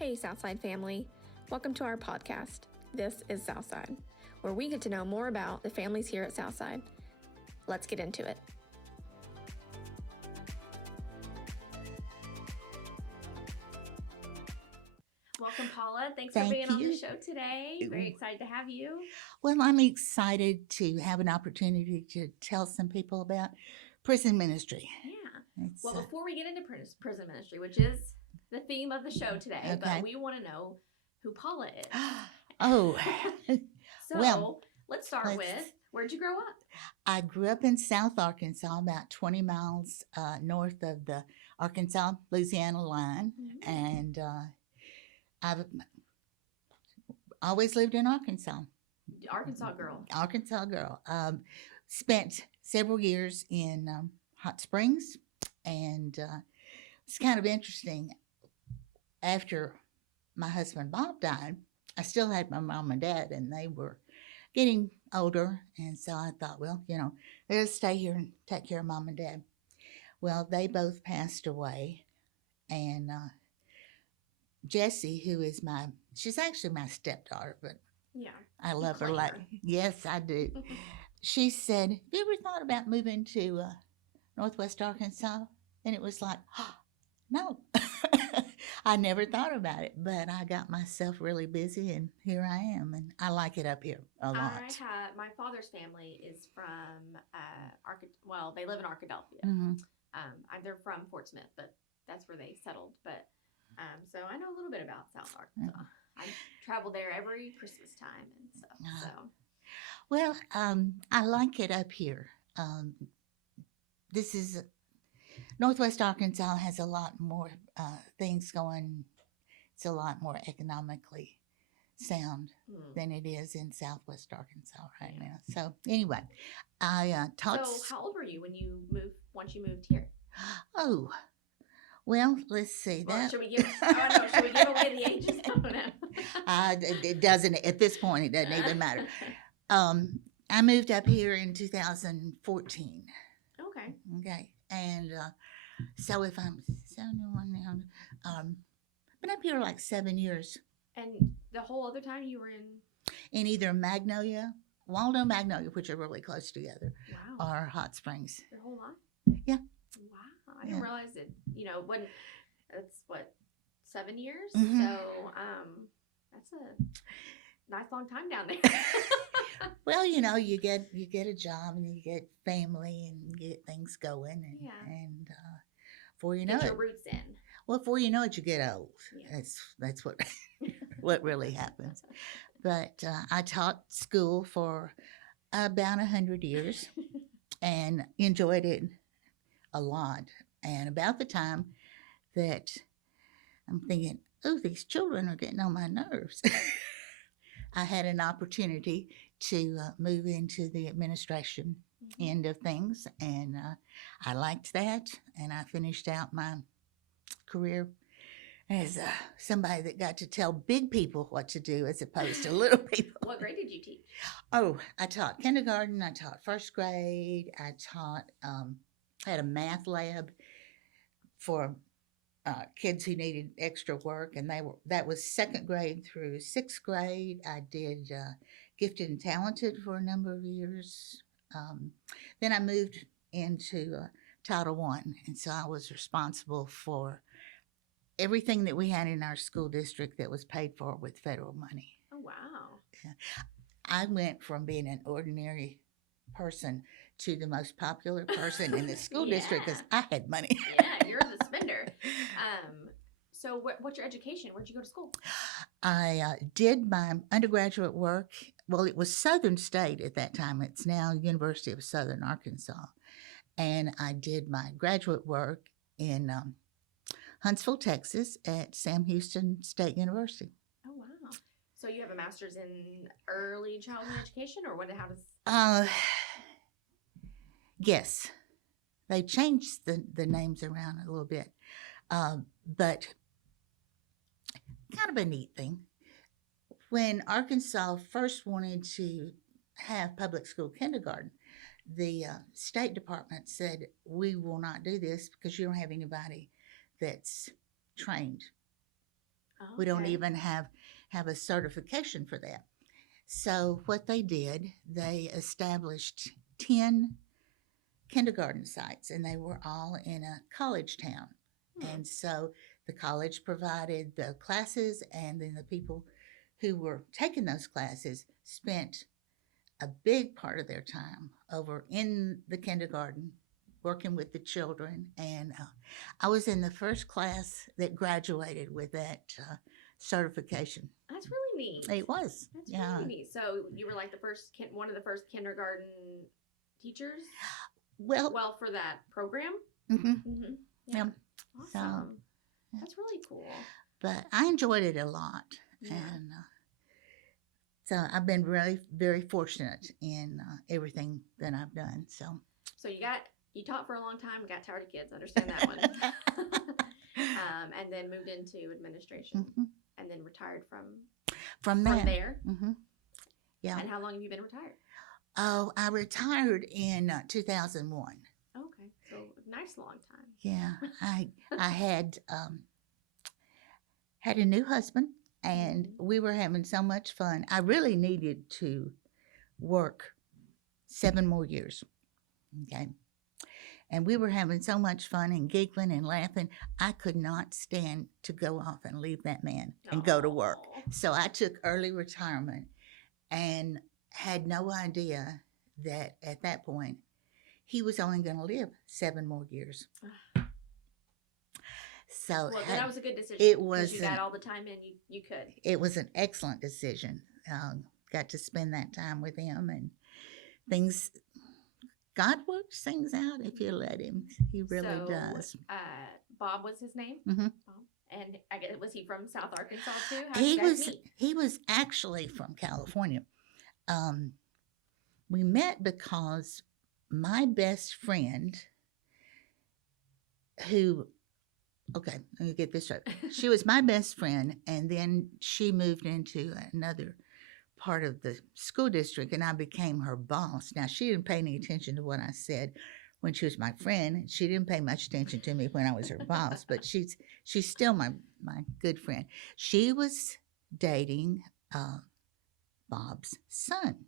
Hey, Southside family. Welcome to our podcast. This is Southside, where we get to know more about the families here at Southside. Let's get into it. Welcome, Paula. Thanks for being on the show today. Very excited to have you. Well, I'm excited to have an opportunity to tell some people about prison ministry. Yeah. Well, before we get into prison ministry, which is the theme of the show today, okay. But we want to know who Paula is. Oh. So let's start with, where'd you grow up? I grew up in South Arkansas, about 20 miles north of the Arkansas-Louisiana line. Mm-hmm. And I've always lived in Arkansas. Arkansas girl. Arkansas girl. Spent several years in Hot Springs, and it's kind of interesting. After my husband Bob died, I still had my mom and dad, and they were getting older, and so I thought, well, let's stay here and take care of mom and dad. Well, they both passed away, and Jessie, who is she's actually my stepdaughter, but yeah, I love her like, yes, I do. She said, have you ever thought about moving to Northwest Arkansas? And it was like, oh, no. I never thought about it, but I got myself really busy, and here I am, and I like it up here a lot. My father's family is from, they live in Arkadelphia. Mm-hmm. They're from Fort Smith, but that's where they settled. But so I know a little bit about South Arkansas. Mm-hmm. I travel there every Christmas time and stuff. So, well, I like it up here. This is Northwest Arkansas has a lot more things going. It's a lot more economically sound than it is in Southwest Arkansas right now. So anyway, I taught. So how old were you once you moved here? Oh, well, let's see. Should we give away the ages? Oh, no. It doesn't, at this point, it doesn't even matter. I moved up here in 2014. Okay. And so if I'm 71 now, been up here like 7 years. And the whole other time you were in either Waldo, Magnolia, which are really close together, wow, or Hot Springs. Your whole life? Yeah. Wow. I didn't realize it, when it's 7 years? Mm-hmm. So that's a nice long time down there. Well, you get a job, and you get family, and you get things going, and before you know get it, your roots in. Well, before you know it, you get old. Yeah. That's what what really happens. But I taught school for about 100 years, and enjoyed it a lot. And about the time that I'm thinking, oh, these children are getting on my nerves, I had an opportunity to move into the administration end of things, and I liked that, and I finished out my career as somebody that got to tell big people what to do as opposed to little people. What grade did you teach? Oh, I taught kindergarten, I taught first grade, I taught, had a math lab for kids who needed extra work, and that was second grade through sixth grade. I did gifted and talented for a number of years. Then I moved into Title I, and so I was responsible for everything that we had in our school district that was paid for with federal money. Oh, wow. Yeah. I went from being an ordinary person to the most popular person in the school district because I had money. Yeah, you're the spender. So what's your education? Where'd you go to school? I did my undergraduate work. Well, it was Southern State at that time. It's now University of Southern Arkansas. And I did my graduate work in Huntsville, Texas at Sam Houston State University. Oh, wow. So you have a master's in early childhood education, or how does... Yes. They changed the names around a little bit. But kind of a neat thing. When Arkansas first wanted to have public school kindergarten, the State Department said, we will not do this because you don't have anybody that's trained. Oh, We don't okay. even have a certification for that. So what they did, they established 10 kindergarten sites, and they were all in a college town. And so the college provided the classes, and then the people who were taking those classes spent a big part of their time over in the kindergarten working with the children. And I was in the first class that graduated with that certification. That's really neat. It was. That's Yeah. really neat. So you were like the first one of the first kindergarten teachers. Well, For that program. Mm-hmm. Mm-hmm. Yeah. Awesome. That's really cool. But I enjoyed it a lot, and so I've been really very fortunate in everything that I've done. So you taught for a long time, got tired of kids. Understand that one. And then moved into administration, and then retired from there. Mm-hmm. Yeah. And how long have you been retired? Oh, I retired in 2001. Okay, so a nice long time. Yeah, I had had a new husband, and we were having so much fun. I really needed to work 7 more years. Okay. And we were having so much fun and giggling and laughing. I could not stand to go off and leave that man and go to work. So I took early retirement and had no idea that at that point he was only going to live 7 more years. So that was a good decision. It was. You got all the time in you could. It was an excellent decision. Got to spend that time with him, and things. God works things out if you let him. He really does. Bob was his name. Mm-hmm. And I guess, was he from South Arkansas too? How He did you guys was. meet? He was actually from California. We met because my best friend, okay, let me get this right. She was my best friend, and then she moved into another part of the school district, and I became her boss. Now, she didn't pay any attention to what I said when she was my friend. She didn't pay much attention to me when I was her boss, but she's still my good friend. She was dating Bob's son,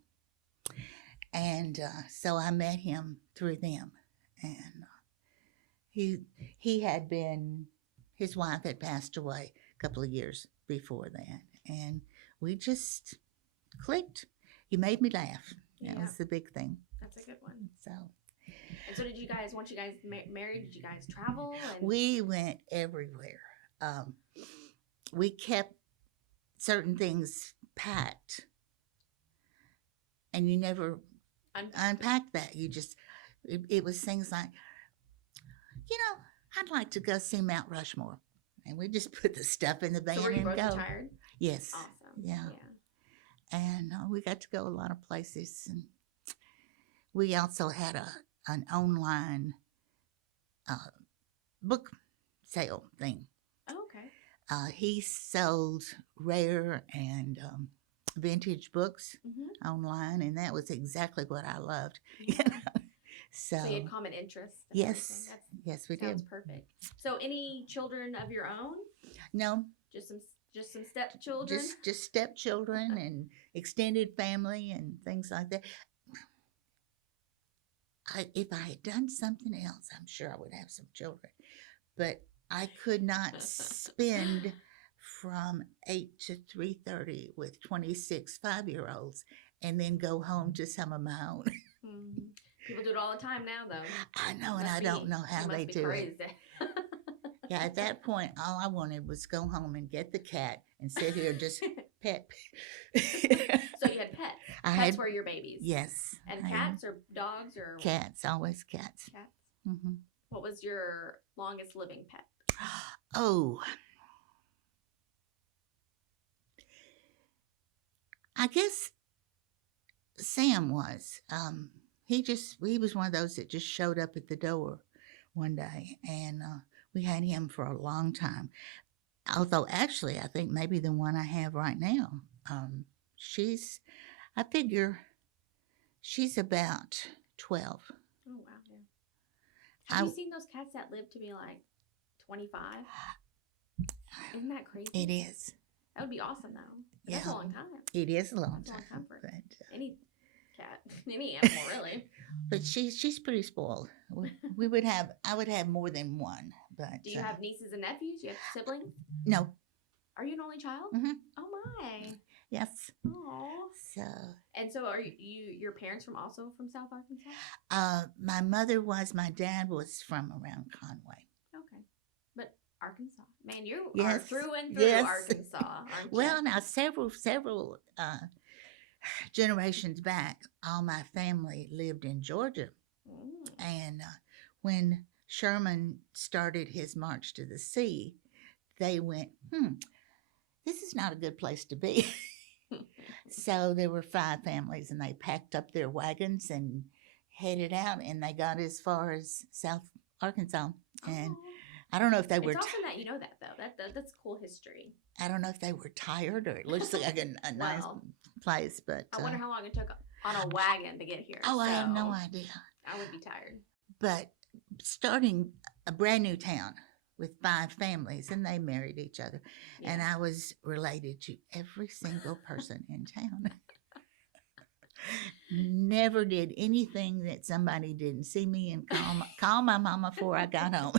and so I met him through them. And he had been, his wife had passed away a couple of years before that, and we just clicked. He made me laugh. That was the big thing. That's a good one. And so did you guys, once you guys married, did you guys travel? We went everywhere. We kept certain things packed, and you never unpacked that. You just, it was things like, I'd like to go see Mount Rushmore. And we just put the stuff in the van so were you and both go. Retired? Yes. Awesome. Yeah. And we got to go a lot of places. And we also had an online book sale thing. Oh, okay. He sold rare and vintage books online, and that was exactly what I loved. So you had common interests. Yes, yes, we did. Sounds perfect. So, any children of your own? No, just some stepchildren. Just stepchildren and extended family and things like that. If I had done something else, I'm sure I would have some children, but I could not spend from 8 to 3:30 with 26 5-year-olds and then go home to some of my own. People do it all the time now, though. I know, and I don't know how they do it. Yeah, at that point, all I wanted was go home and get the cat and sit here just pet. So you had pets. Pets were your babies. Yes. And cats or dogs or cats? Always cats. Cats. Mm-hmm. What was your longest living pet? Oh, I guess Sam was. He was one of those that just showed up at the door one day, and we had him for a long time. Although, actually, I think maybe the one I have right now, I figure she's about 12. Oh, wow. Yeah. Have you seen those cats that live to be like 25? Isn't that crazy? It is. That would be awesome, though. Yeah. That's a long time. It is a long That's a long time. time for But, any cat, any animal, really. but she's pretty spoiled. I would have more than one. But Do you have nieces and nephews? You have siblings? no. Are you an only child? Mm-hmm. Oh my. Yes. Oh. So. And so, are your parents also from South Arkansas? My mother was. My dad was from around Conway. Okay, but Arkansas, man, you are Yes. through and through Arkansas, aren't you? Well, now several generations back, all my family lived in Georgia, and when Sherman started his march to the sea, they went, this is not a good place to be. So there were 5 families, and they packed up their wagons and headed out, and they got as far as South Arkansas. And I don't know if they were. It's awesome that you know that, though. That's cool history. I don't know if they were tired, or it looks like a nice place, but I wonder how long it took on a wagon to get here. Oh, I have no idea. I would be tired. But starting a brand new town with 5 families, and they married each other, and I was related to every single person in town. Never did anything that somebody didn't see me and call my mama before I got home.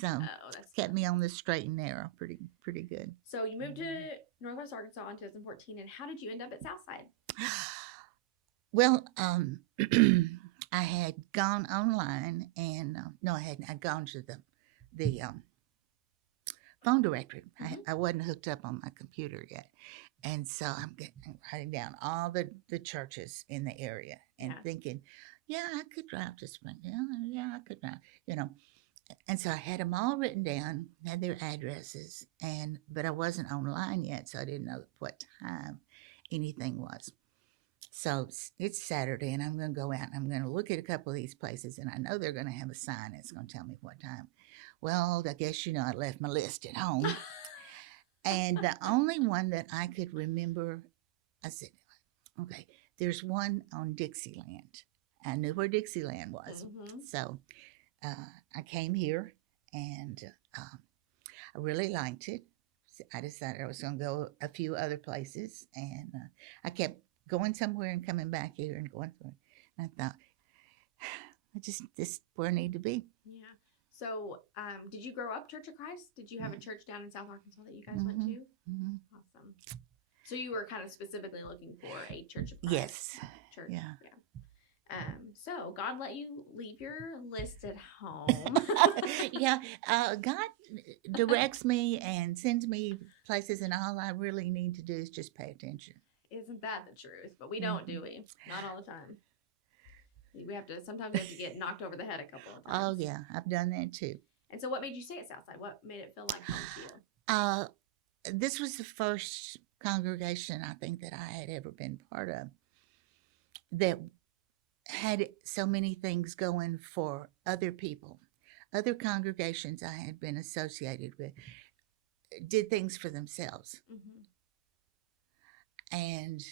So kept me on the straight and narrow pretty good. So you moved to Northwest Arkansas in 2014, and how did you end up at Southside? Well, I had gone online, and no, I hadn't. I'd gone to the phone directory. I wasn't hooked up on my computer yet, and so I'm writing down all the churches in the area and thinking, yeah, I could drive to Spring. Yeah, I could drive. And so I had them all written down, had their addresses, but I wasn't online yet, so I didn't know what time anything was. So it's Saturday, and I'm going to go out, and I'm going to look at a couple of these places, and I know they're going to have a sign that's going to tell me what time. Well, I guess, I left my list at home. And the only one that I could remember, I said, okay, there's one on Dixieland. I knew where Dixieland was. Mm-hmm. So I came here, and I really liked it. I decided I was going to go a few other places, and I kept going somewhere and coming back here and going somewhere. And I thought, this is where I need to be. Yeah. So did you grow up Church of Christ? Did you have a church down in South Arkansas that you guys went to? Mm-hmm. Awesome. So you were kind of specifically looking for a Church of Christ? Yes. Church. Yeah. So God let you leave your list at home. Yeah. God directs me and sends me places, and all I really need to do is just pay attention. Isn't that the truth? But we don't, do we? Not all the time. Sometimes we have to get knocked over the head a couple of times. Oh, yeah. I've done that too. And so what made you stay at Southside? What made it feel like home to you? This was the first congregation I think that I had ever been part of that had so many things going for other people. Other congregations I had been associated with did things for themselves. Mm-hmm. And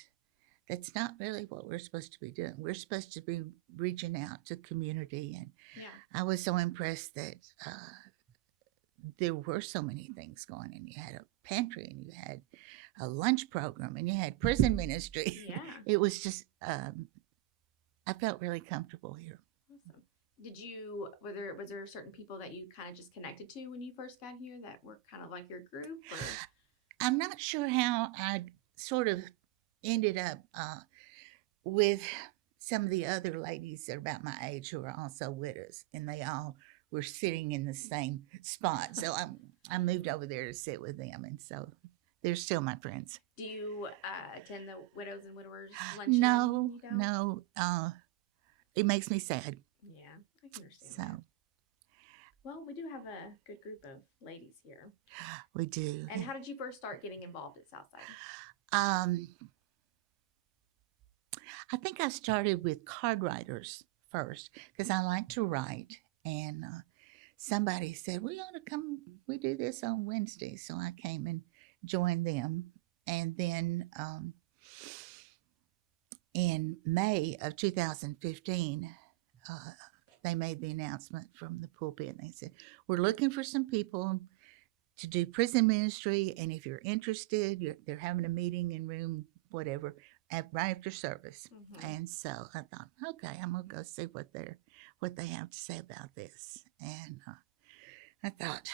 that's not really what we're supposed to be doing. We're supposed to be reaching out to community. And I was so impressed that there were so many things going on. You had a pantry, and you had a lunch program, and you had prison ministry. Yeah. It was just, I felt really comfortable here. Awesome. Was there certain people that you kind of just connected to when you first got here that were kind of like your group? Or? I'm not sure how I sort of ended up with some of the other ladies that are about my age who are also widows, and they all were sitting in the same spot. So I moved over there to sit with them, and so they're still my friends. Do you attend the widows and widowers lunch? No. It makes me sad. Yeah, I can understand. So. That. Well, we do have a good group of ladies here. We do. And how did you first start getting involved at Southside? I think I started with card writers first because I like to write, and somebody said, we ought to come, we do this on Wednesday. So I came and joined them, and then in May of 2015, they made the announcement from the pulpit, and they said, we're looking for some people to do prison ministry, and if you're interested, they're having a meeting in room whatever right after service. And so I thought, okay, I'm gonna go see what they have to say about this. And I thought,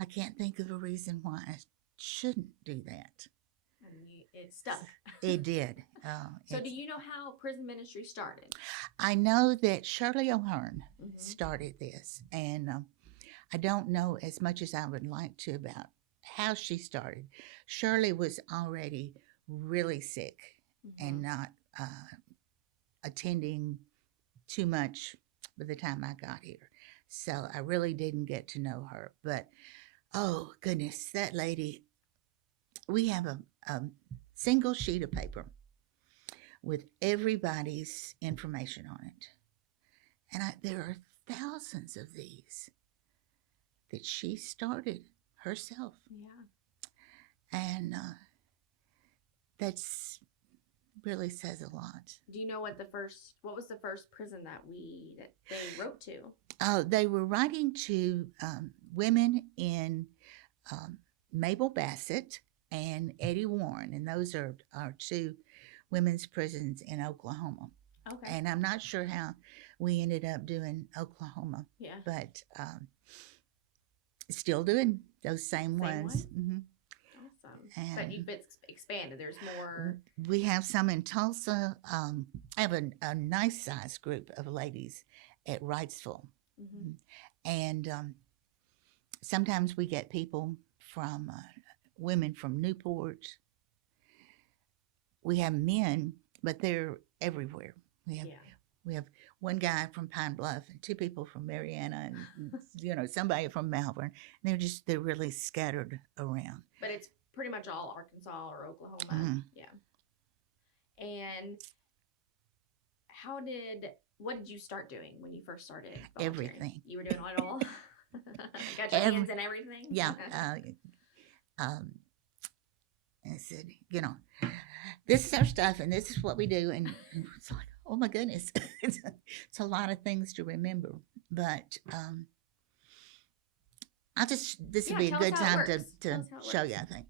I can't think of a reason why I shouldn't do that. And it stuck. It did. So do you know how prison ministry started? I know that Shirley O'Hearn started this, and I don't know as much as I would like to about how she started. Shirley was already really sick and not attending too much by the time I got here. So I really didn't get to know her. But, oh, goodness, that lady, we have a single sheet of paper with everybody's information on it. And there are thousands of these that she started herself. Yeah. And that's really says a lot. Do you know what was the first prison that they wrote to? They were writing to women in Mabel Bassett and Eddie Warren, and those are our two women's prisons in Oklahoma. Okay. And I'm not sure how we ended up doing Oklahoma. Yeah. But still doing those same ones. Mm-hmm. Awesome. But you've expanded. There's more. We have some in Tulsa. I have a nice sized group of ladies at Wrightsville. Mm-hmm. And sometimes we get people from women from Newport. We have men, but they're everywhere. We have one guy from Pine Bluff and two people from Mariana and somebody from Malvern. And they're really scattered around. But it's pretty much all Arkansas or Oklahoma. Mm-hmm. Yeah. And what did you start doing when you first started volunteering? Everything. You were doing it all? Got your hands in everything? Yeah. I said, this is our stuff and this is what we do. And it's like, oh my goodness, it's a lot of things to remember. But this would be a good time to show you, I think.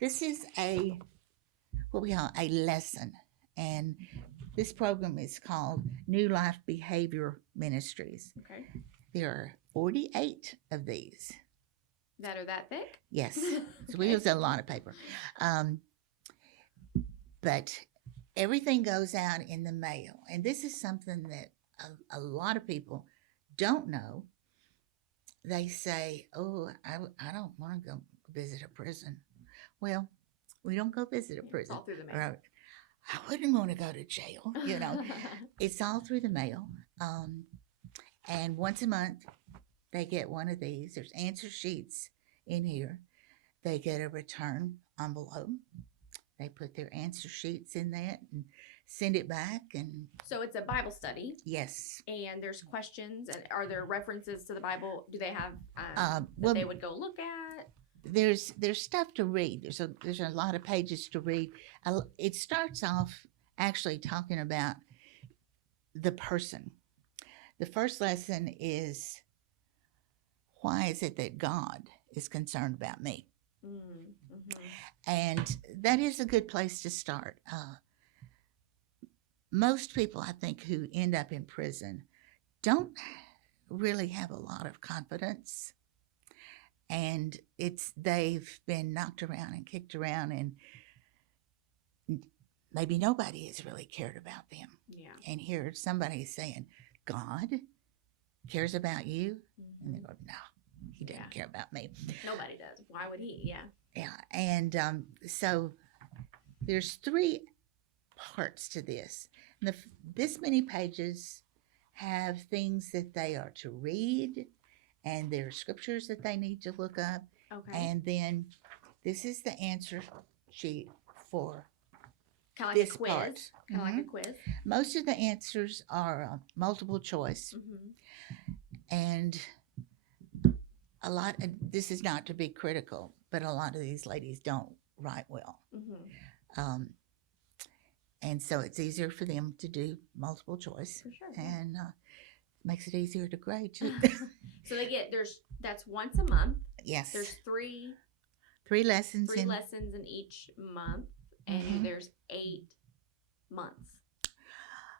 This is what we call a lesson. And this program is called New Life Behavior Ministries. Okay. There are 48 of these. That are that thick? Yes. So we use a lot of paper. But everything goes out in the mail. And this is something that a lot of people don't know. They say, oh, I don't want to go visit a prison. Well, we don't go visit a prison. It's all through the mail. I wouldn't want to go to jail, It's all through the mail. And once a month, they get one of these. There's answer sheets in here. They get a return envelope. They put their answer sheets in that and send it back. And so it's a Bible study. Yes. And there's questions. And are there references to the Bible? Do they have that they would go look at? There's stuff to read. There's a lot of pages to read. It starts off actually talking about the person. The first lesson is, why is it that God is concerned about me? Mm-hmm. And that is a good place to start. Most people, I think, who end up in prison don't really have a lot of confidence. And they've been knocked around and kicked around, and maybe nobody has really cared about them. Yeah. And here somebody is saying, God cares about you? Mm-hmm. And they go, no, he doesn't care about me. Nobody does. Why would he? Yeah. Yeah. And so there's 3 parts to this. And this many pages have things that they are to read, and there are scriptures that they need to look up. Okay. And then this is the answer sheet for kind of like a quiz. Part. Kind of like a quiz. Most of the answers are multiple choice. Mm-hmm. And this is not to be critical, but a lot of these ladies don't write well. Mm-hmm. And so it's easier for them to do multiple choice. For sure. And makes it easier to grade too. So that's once a month. Yes. There's three lessons lessons in each month, and there's 8 months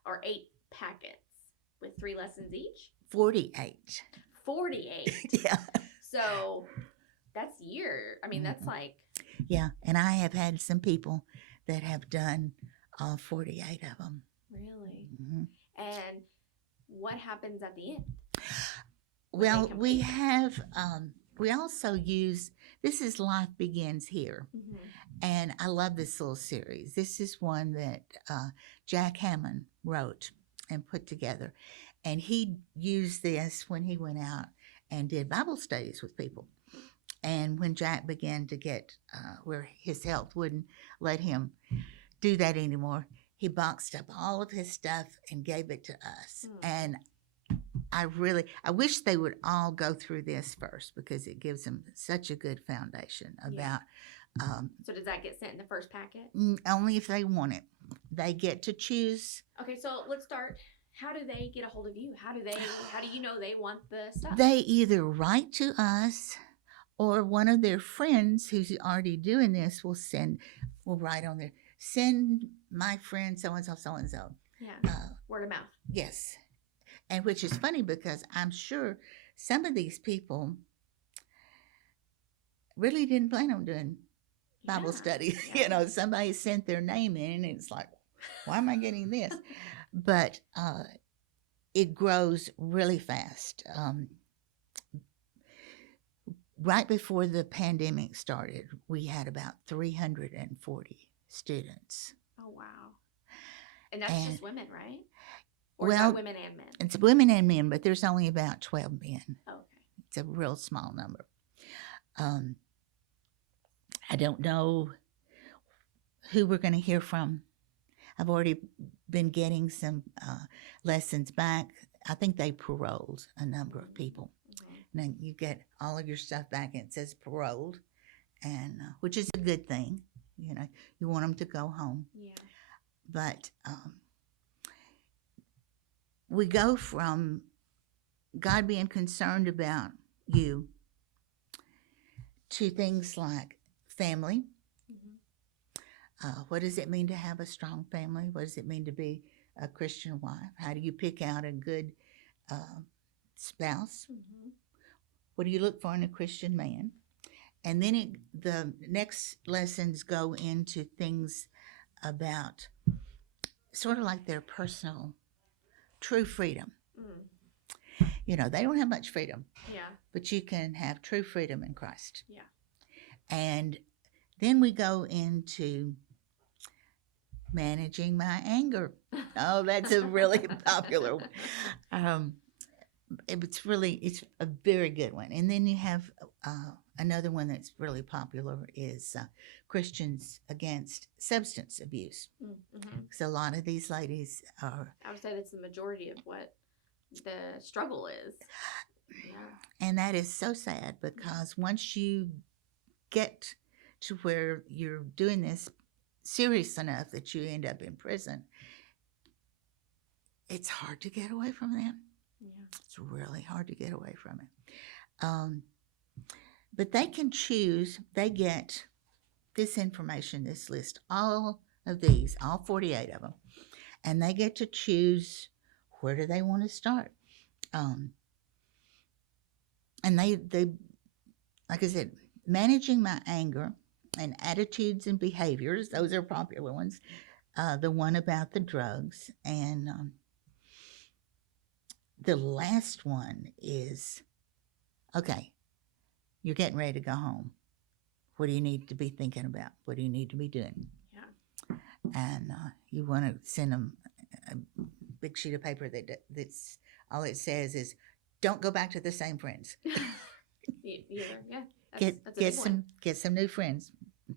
or 8 packets with 3 lessons each. 48. 48. Yeah. So that's that's like. Yeah, and I have had some people that have done all 48 of them. Really? Mm-hmm. And what happens at the end? Well, we have, we also use, this is Life Begins Here. And I love this little series. This is one that Jack Hammond wrote and put together. And he used this when he went out and did Bible studies with people. And when Jack began to get where his health wouldn't let him do that anymore, he boxed up all of his stuff and gave it to us. And I wish they would all go through this first, because it gives them such a good foundation about. So does that get sent in the first packet? Only if they want it. They get to choose. Okay, so let's start. How do they get a hold of you? How do you know they want the stuff? They either write to us, or one of their friends who's already doing this will write on there, send my friend so-and-so, so-and-so. Yeah, word of mouth. Yes. And which is funny, because I'm sure some of these people really didn't plan on doing Bible study. Yeah. Somebody sent their name in, and it's like, why am I getting this? But it grows really fast. Right before the pandemic started, we had about 340 students. Oh, wow. And that's just women, right? Or Well, women and men? It's women and men, but there's only about 12 men. Oh, okay. It's a real small number. I don't know who we're going to hear from. I've already been getting some lessons back. I think they paroled a number of people. Now you get all of your stuff back, and it says paroled, and which is a good thing. You want them to go home. Yeah. But we go from God being concerned about you to things like family. What does it mean to have a strong family? What does it mean to be a Christian wife? How do you pick out a good spouse? What do you look for in a Christian man? And then the next lessons go into things about sort of like their personal true freedom. They don't have much freedom. Yeah. But you can have true freedom in Christ. Yeah. And then we go into managing my anger. Oh, that's a really popular one. It's a very good one. And then you have another one that's really popular is Christians against substance abuse. Because a lot of these ladies are. I would say that's the majority of what the struggle is. Yeah. And that is so sad, because once you get to where you're doing this serious enough that you end up in prison, it's hard to get away from them. Yeah. It's really hard to get away from it. But they can choose, they get this information, this list, all of these, all 48 of them, and they get to choose where do they want to start. And they, like I said, managing my anger and attitudes and behaviors, those are popular ones. The one about the drugs, and the last one is, okay, you're getting ready to go home. What do you need to be thinking about? What do you need to be doing? Yeah. And you want to send them a big sheet of paper that's all it says is, don't go back to the same friends. Yeah. Get some new friends. Yeah.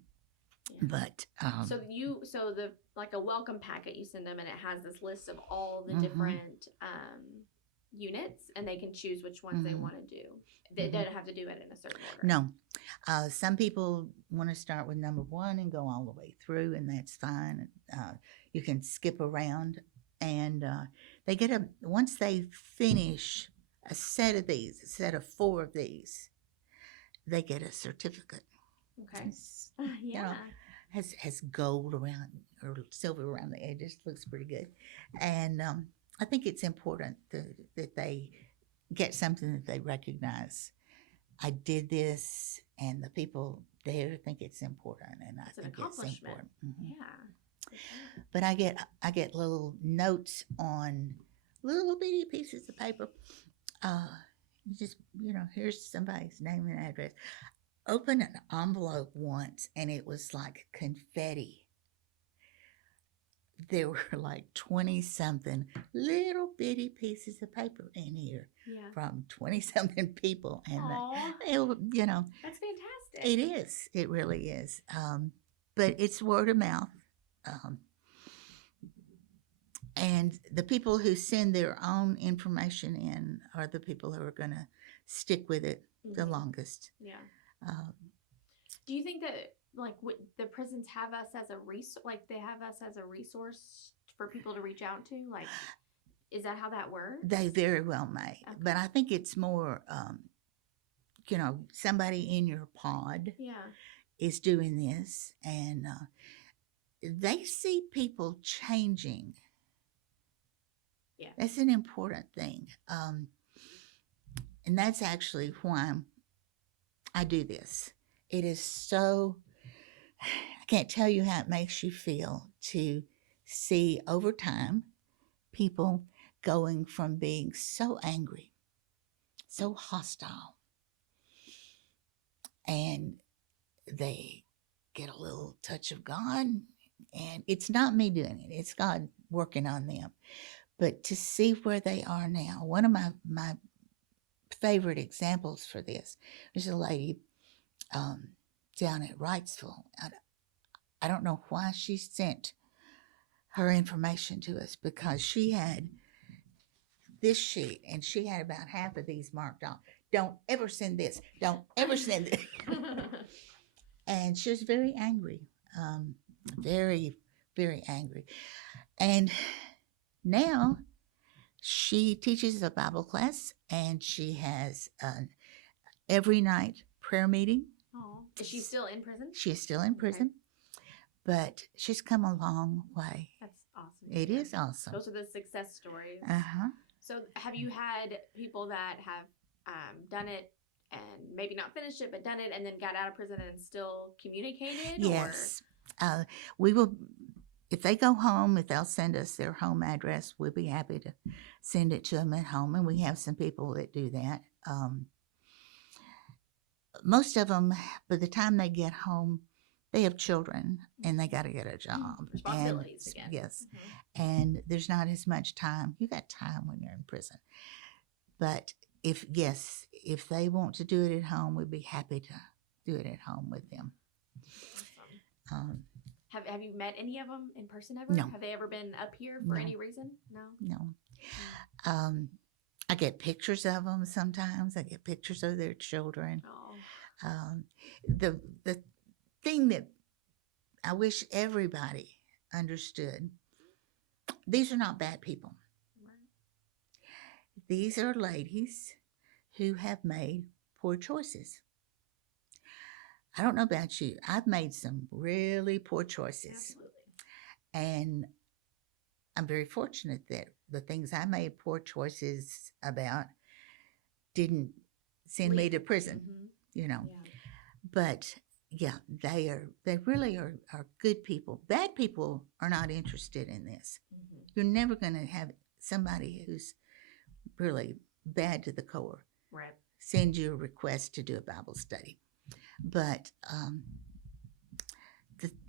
But so the like a welcome packet you send them, and it has this list of all the different units, and they can choose which ones they want to do. They don't have to do it in a certain order. No. Some people want to start with number 1 and go all the way through, and that's fine. You can skip around, and they get once they finish a set of these, a set of 4 of these, they get a certificate. Okay. You know, has gold around or silver around the edges. Looks pretty good, and I think it's important that they get something that they recognize. I did this, and the people there think it's important, and I think it's important. Mm-hmm. Yeah. But I get little notes on little bitty pieces of paper. Just here's somebody's name and address. Opened an envelope once, and it was like confetti. There were like 20 something little bitty pieces of paper in here from 20 something people. And that's fantastic. It is. It really is. But it's word of mouth. And the people who send their own information in are the people who are going to stick with it the longest. Yeah. Do you think that the prisons have us as a resource? Like they have us as a resource for people to reach out to? Like, is that how that works? They very well may, but I think it's more, somebody in your pod is doing this, and they see people changing. Yeah, that's an important thing, and that's actually why I do this. It is so, I can't tell you how it makes you feel to see over time people going from being so angry, so hostile, and they get a little touch of God, and it's not me doing it, it's God working on them. But to see where they are now, one of my favorite examples for this, there's a lady down at Wrightsville. I don't know why she sent her information to us, because she had this sheet and she had about half of these marked off. Don't ever send this. Don't ever send it. And she was very angry, very, very angry. And now she teaches a Bible class, and she has an every night prayer meeting. Oh, is she still in prison? She is still in prison, but she's come a long way. That's awesome. It is awesome. Those are the success stories. Uh-huh. So have you had people that have done it and maybe not finished it, but done it and then got out of prison and still communicated? Yes. We will, if they go home, if they'll send us their home address, we'll be happy to send it to them at home. And we have some people that do that. Most of them, by the time they get home, they have children and they got to get a job. Responsibilities again. Yes. Mm-hmm. And there's not as much time. You got time when you're in prison. But if they want to do it at home, we'd be happy to do it at home with them. Awesome. Have you met any of them in person ever? No. Have they ever been up here for any reason? No. No. I get pictures of them sometimes. I get pictures of their children. Oh. The thing that I wish everybody understood, these are not bad people. Right. These are ladies who have made poor choices. I don't know about you. I've made some really poor choices. Absolutely. And I'm very fortunate that the things I made poor choices about didn't send me to prison, Yeah. But yeah, they really are good people. Bad people are not interested in this. Mm-hmm. You're never going to have somebody who's really bad to the core send you a request to do a Bible study. But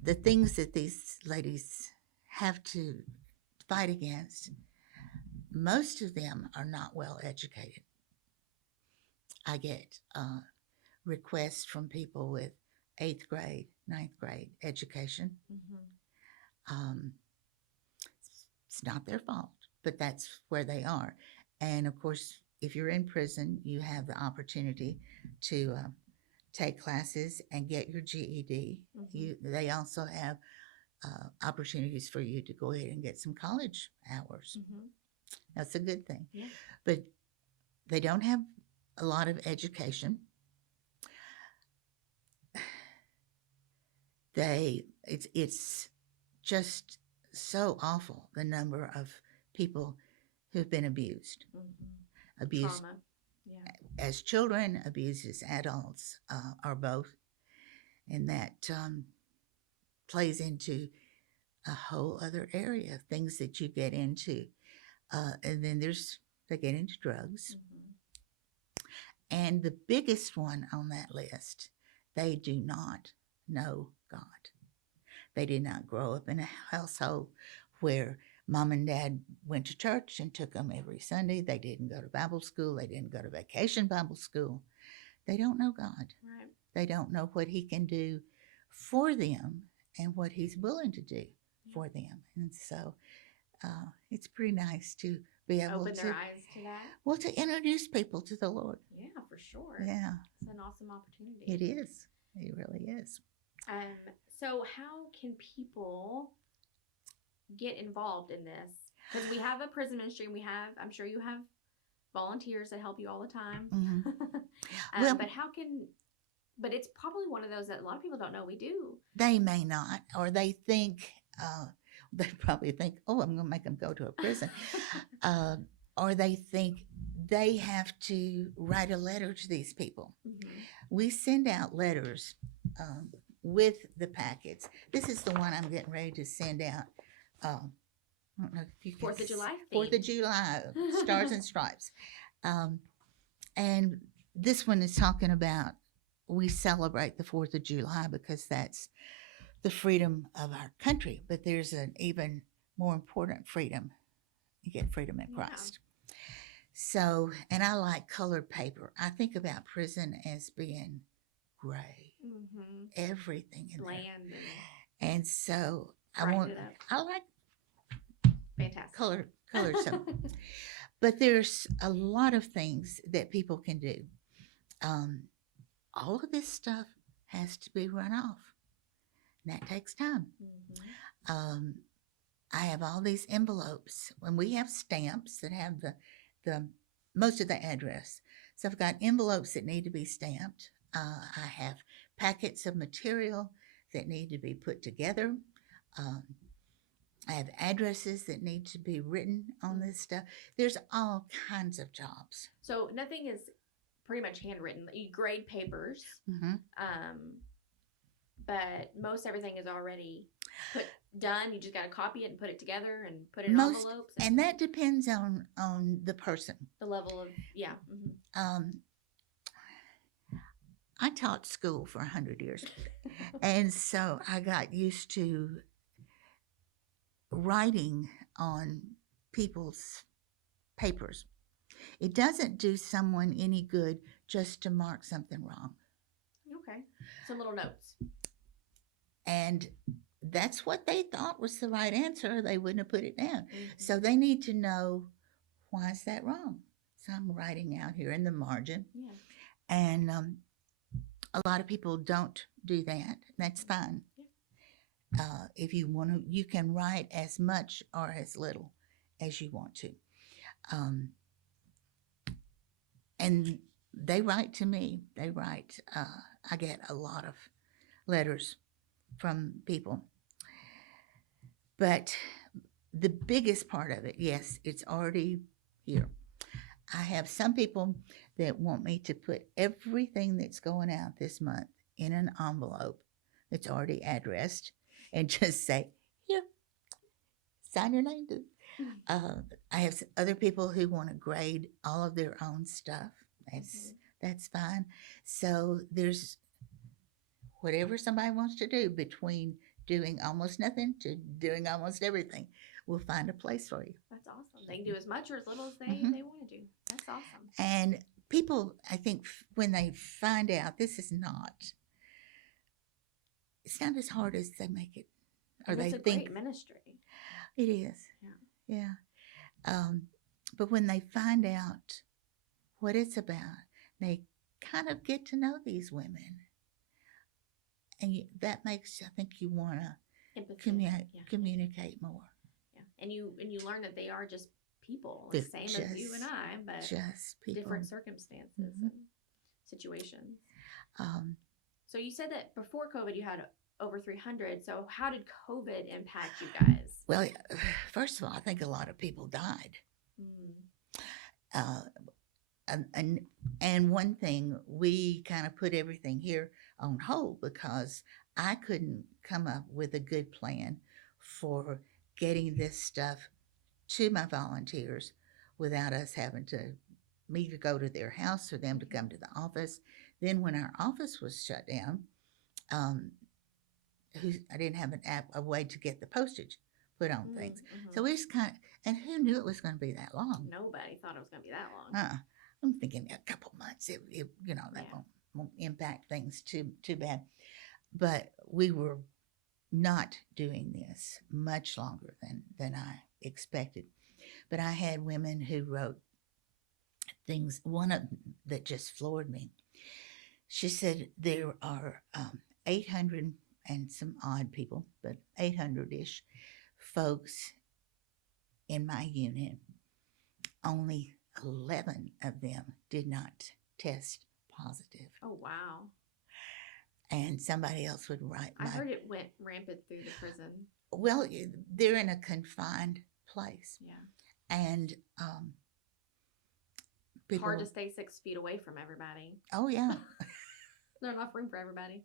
the things that these ladies have to fight against, most of them are not well educated. I get requests from people with 8th grade, 9th grade education. Mm-hmm. It's not their fault, but that's where they are. And of course, if you're in prison, you have the opportunity to take classes and get your GED. Mm-hmm. They also have opportunities for you to go ahead and get some college hours. Mm-hmm. That's a good thing. Yeah. But they don't have a lot of education. It's just so awful, the number of people who've been abused. Abused Trauma. Yeah. as children, abused as adults, or both. And that plays into a whole other area of things that you get into. And then they get into drugs. And the biggest one on that list, they do not know God. They did not grow up in a household where mom and dad went to church and took them every Sunday. They didn't go to Bible school. They didn't go to vacation Bible school. They don't know God. Right. They don't know what he can do for them and what he's willing to do for them. And so it's pretty nice to be able open to their eyes to that. Well, to introduce people to the Lord. Yeah, for sure. Yeah. It's an awesome opportunity. It is. It really is. So how can people get involved in this? Because we have a prison ministry and I'm sure you have volunteers that help you all the time. Mm-hmm. But it's probably one of those that a lot of people don't know we do. They may not, or they probably think, oh, I'm going to make them go to a prison. Or they think they have to write a letter to these people. Mm-hmm. We send out letters with the packets. This is the one I'm getting ready to send out. I don't know if you can. 4th of July. 4th of July, Stars and Stripes. And this one is talking about we celebrate the 4th of July because that's the freedom of our country. But there's an even more important freedom. You get freedom in Christ. So, and I like colored paper. I think about prison as being gray. Mm-hmm. Everything in bland there. And so I like fantastic color stuff. But there's a lot of things that people can do. All of this stuff has to be run off. And that takes time. Mm-hmm. I have all these envelopes. When we have stamps that have the most of the address. So I've got envelopes that need to be stamped. I have packets of material that need to be put together. I have addresses that need to be written on this stuff. There's all kinds of jobs. So nothing is pretty much handwritten. You grade papers, but most everything is already done. You just got to copy it and put it together and put it in envelopes. And that depends on the person. The level of, yeah. Mm-hmm. I taught school for 100 years. And so I got used to writing on people's papers. It doesn't do someone any good just to mark something wrong. Okay. Some little notes. And that's what they thought was the right answer. They wouldn't have put it down. Mm-hmm. So they need to know, why is that wrong? So I'm writing out here in the margin. Yeah. And a lot of people don't do that. That's fine. Yeah. If you want to, you can write as much or as little as you want to. And they write to me. They write. I get a lot of letters from people. But the biggest part of it, yes, it's already here. I have some people that want me to put everything that's going out this month in an envelope that's already addressed and just say, here, sign your name to it. I have other people who want to grade all of their own stuff. That's fine. So there's whatever somebody wants to do, between doing almost nothing to doing almost everything. We'll find a place for you. That's awesome. They can do as much or as little as they want to do. That's awesome. And people, I think, when they find out it's not as hard as they make it. Or it's they think great ministry. It is. Yeah. But when they find out what it's about, they kind of get to know these women. And that makes, I think, you want to communicate more. Yeah, and you learn that they are just people, They're same as you and I, but just people. different circumstances Mhm. and situations. So you said that before COVID you had over 300. So how did COVID impact you guys? Well, first of all, I think a lot of people died. Mm. Uh, and one thing, we kind of put everything here on hold because I couldn't come up with a good plan for getting this stuff to my volunteers without us having me to go to their house or them to come to the office. Then when our office was shut down, um, I didn't have a way to get the postage put on things. Mm-hmm. So we just kind of, and who knew it was going to be that long? Nobody thought it was going to be that long. I'm thinking a couple months, that won't impact things too bad. But we were not doing this much longer than I expected. But I had women who wrote things, one of them that just floored me. She said there are 800 and some odd people, but 800-ish folks in my unit. Only 11 of them did not test positive. Oh, wow. And somebody else would write. I heard it went rampant through the prison. Well, they're in a confined place. Yeah. And hard to stay 6 feet away from everybody. Oh, yeah. There's enough room for everybody.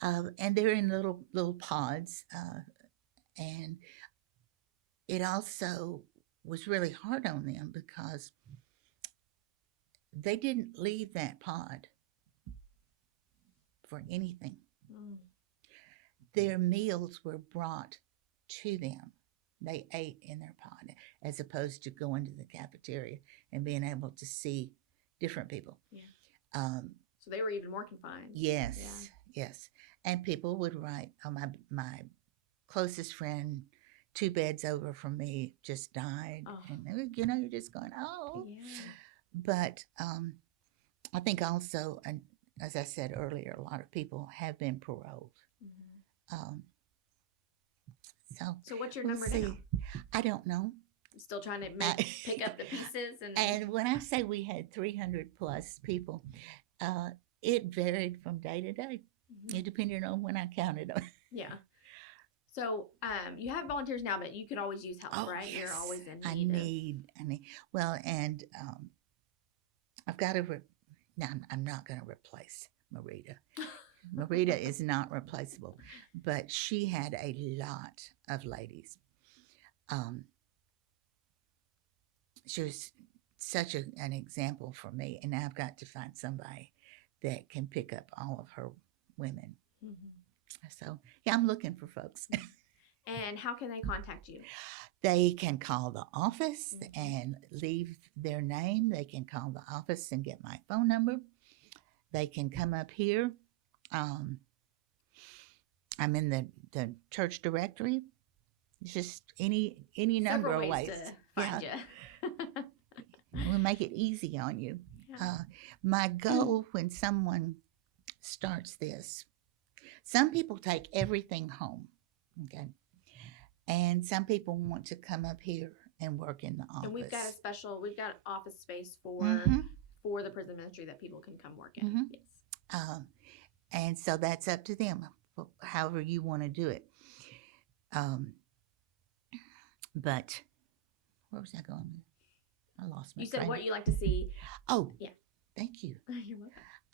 And they're in little pods. And it also was really hard on them because they didn't leave that pod for anything. Mm. Their meals were brought to them. They ate in their pod as opposed to going to the cafeteria and being able to see different people. Yeah. So they were even more confined. Yes, yeah. Yes. And people would write, my closest friend 2 beds over from me just died. Oh. And, you're just going, oh. Yeah. But I think also, and as I said earlier, a lot of people have been paroled. Mm-hmm. So what's your number now? I don't know. Still trying to pick up the pieces. And when I say we had 300 plus people, it varied from day to day. Mm-hmm. It depended on when I counted them. Yeah. So you have volunteers now, but you could always use help, right? Yes. You're always in need. I need. Well, and I've got to. Now, I'm not going to replace Marita. Marita is not replaceable, but she had a lot of ladies. She was such an example for me, and now I've got to find somebody that can pick up all of her women. Mm-hmm. So, yeah, I'm looking for folks. And how can they contact you? They can call the office and leave their name. They can call the office and get my phone number. They can come up here. I'm in the church directory. It's just any number of ways to find you. We'll make it easy on you. Yeah. My goal when someone starts this, some people take everything home, okay? And some people want to come up here and work in the office. And we've got office space for the prison ministry that people can come work in. Mm-hmm. Yes. And so that's up to them, however you want to do it. But where was I going? I lost my You said train. What you like to see. Oh, yeah. Thank you. You're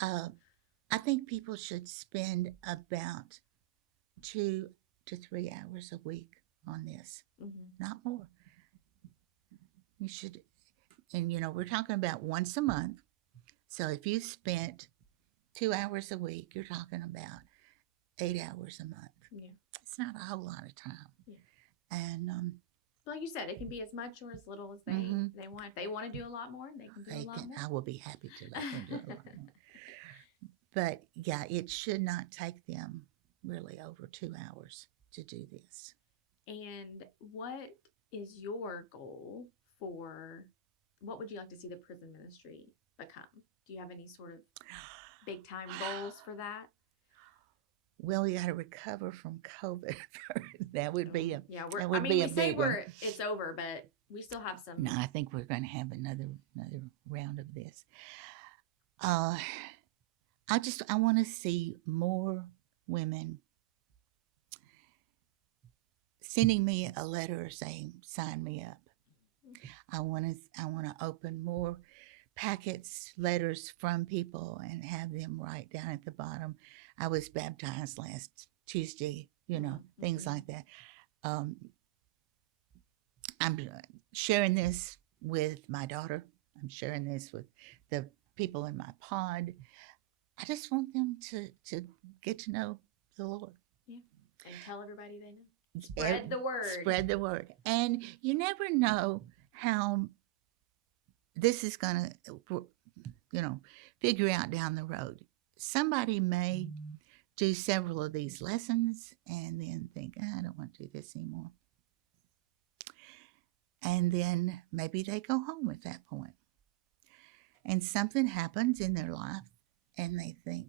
welcome. I think people should spend about 2 to 3 hours a week on this, not more. You should, and we're talking about once a month. So if you spent 2 hours a week, you're talking about 8 hours a month. Yeah. It's not a whole lot of time. Yeah. And like you said, it can be as much or as little as they want. If they want to do a lot more, they can do a lot more. I will be happy to let them do a lot more. But yeah, it should not take them really over 2 hours to do this. And what is your goal for, what would you like to see the prison ministry become? Do you have any sort of big time goals for that? Well, we got to recover from COVID. That would be we say it's over, but we still have some. No, I think we're going to have another round of this. I want to see more women sending me a letter saying, sign me up. I want to open more packets, letters from people, and have them write down at the bottom, I was baptized last Tuesday, things like that. I'm sharing this with my daughter. I'm sharing this with the people in my pod. I just want them to get to know the Lord. Yeah. And tell everybody they know. Spread the word. Spread the word. And you never know how this is going to, figure out down the road. Somebody may do several of these lessons and then think, I don't want to do this anymore. And then maybe they go home at that point. And something happens in their life and they think,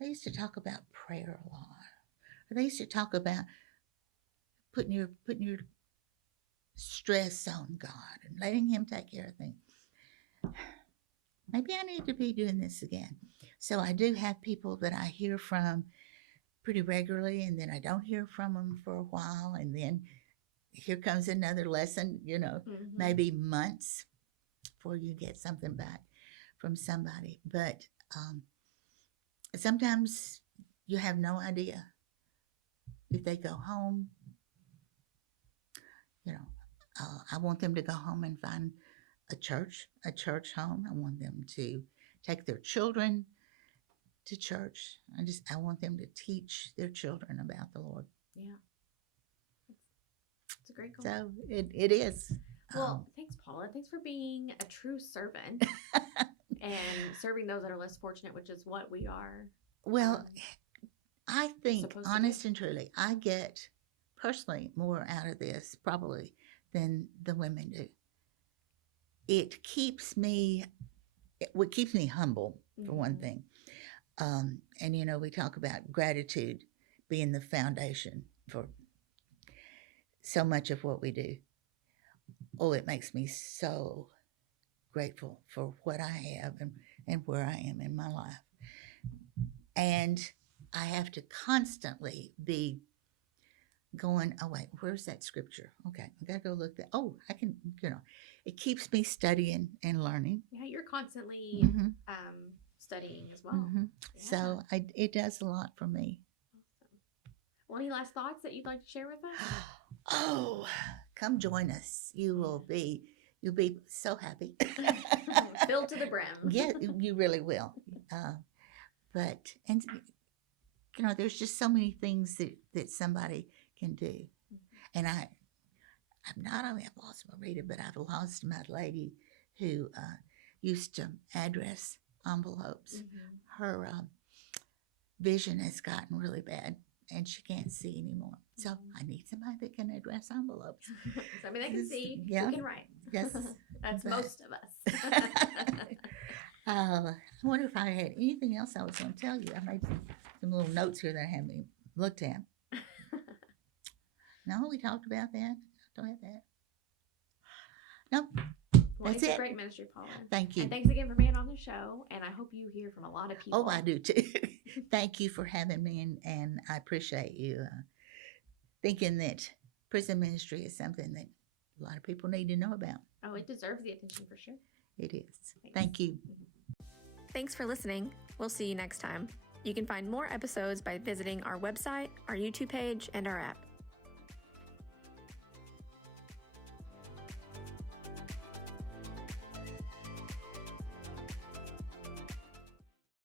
they used to talk about prayer a lot. Or they used to talk about putting your stress on God and letting Him take care of things. Maybe I need to be doing this again. So I do have people that I hear from pretty regularly, and then I don't hear from them for a while, and then here comes another lesson, maybe months before you get something back from somebody. But sometimes you have no idea if they go home. I want them to go home and find a church home. I want them to take their children to church. I want them to teach their children about the Lord. Yeah. It's a great goal. So it is. Well, thanks, Paula. Thanks for being a true servant and serving those that are less fortunate, which is what we are. Well, I think, honest and truly, I get personally more out of this probably than the women do. It keeps me humble, for one thing. And, we talk about gratitude being the foundation for so much of what we do. Oh, it makes me so grateful for what I have and where I am in my life. And I have to constantly be going, oh, wait, where's that scripture? Okay, I got to go look that. Oh, I can, it keeps me studying and learning. Yeah, you're constantly studying as well. Mm-hmm. Yeah. So it does a lot for me. Awesome. Well, any last thoughts that you'd like to share with us? Oh, come join us. You'll be so happy. Filled to the brim. Yeah, you really will. There's just so many things that somebody can do. And I've not only lost Marita, but I've lost my lady who used to address envelopes. Mm-hmm. Her vision has gotten really bad and she can't see anymore. So I need somebody that can address envelopes. Somebody that can see, yeah. who can write. Yes. That's most of us. I wonder if I had anything else I was going to tell you. I made some little notes here that I haven't looked at. No, we talked about that. Don't have that. Nope. Well, that's it's it. a great ministry, Paula. Thank you. And thanks again for being on the show. And I hope you hear from a lot of people. Oh, I do too. Thank you for having me, and I appreciate you thinking that prison ministry is something that a lot of people need to know about. Oh, it deserves the attention for sure. It is. Thank you. Thanks for listening. We'll see you next time. You can find more episodes by visiting our website, our YouTube page, and our app.